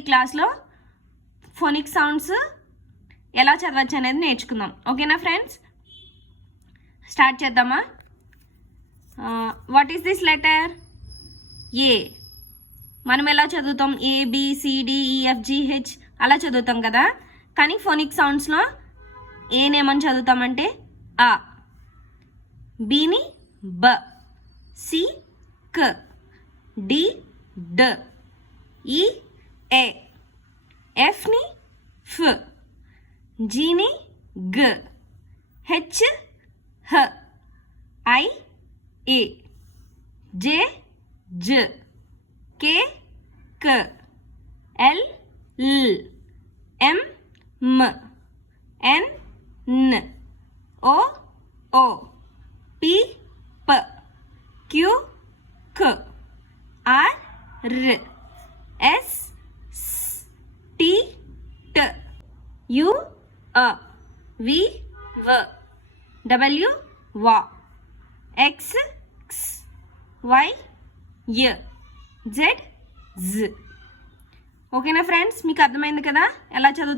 ఈ క్లాస్లో phonic sounds ఎలా చదవచ్చు అనేది నేర్చుకుందాం. ఓకేనా ఫ్రెండ్స్, స్టార్ట్ చేద్దామా? What is this letter? A. మనం ఎలా చదువుతాం? ABCDEFGH అలా చదువుతాం కదా. కానీ ఫోనిక్ సౌండ్స్లో ఏనేమని చదువుతామంటే ఆ, బిని బ, సి క, డి డ, ఈ ఏ, ఎఫ్ని ఫ్, జీని గ, హెచ్ హ, ఐ ఏ, జే జ, కే క, ఎల్ ల్, ఎం మ, ఎన్ న్, ఓ ఓ, పి ప, క్యూ క, ఆర్ ర్, ఎస్ స్, టి ట, యు అ, వి వ, డబ్ల్యూ వా, ఎక్స్ క్స్, వై య, జెడ్ జ్. ఓకేనా ఫ్రెండ్స్, మీకు అర్థమైంది కదా ఎలా చదువుతాం?